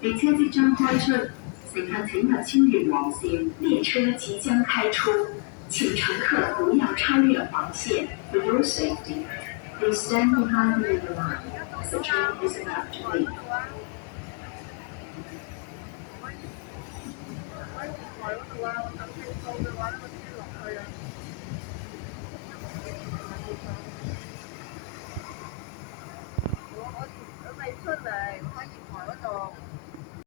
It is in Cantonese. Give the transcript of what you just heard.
列车即将开出，乘客请勿超越黄线。列车即将开出，请乘客不要超越黄线。For your safety, please stand behind the yellow line. The train is about to leave. 我